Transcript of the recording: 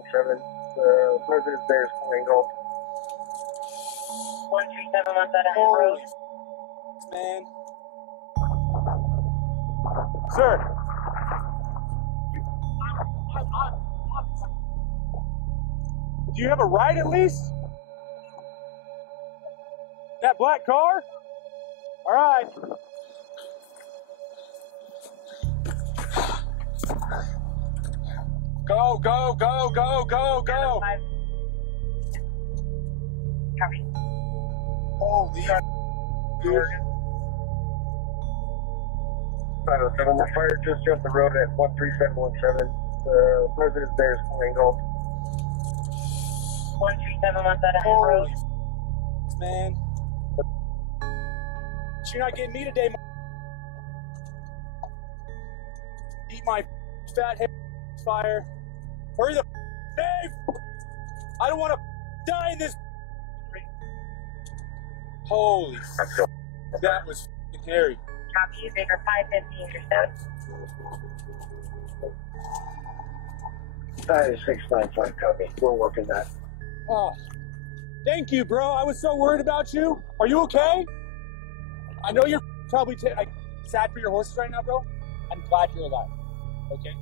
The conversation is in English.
3717. The residence there is Flamingo. 13717 Road. Man. Sir. Do you have a ride at least? That black car? All right. Go, go, go, go, go, go. Copy. Holy dude. 507, the fire just jumped the road at 13717. The residence there is Flamingo. 13717 Holy Road. man. You're not getting me today, eat my fat head fire. Hurry the Dave! I don't want to die in this. Holy, that was hairy. Copy, Baker 550 intercept. 695, copy. We're working that. Oh, thank you, bro. I was so worried about you. Are you okay? I know you're probably sad for your horses right now, bro. I'm glad you're alive. Okay?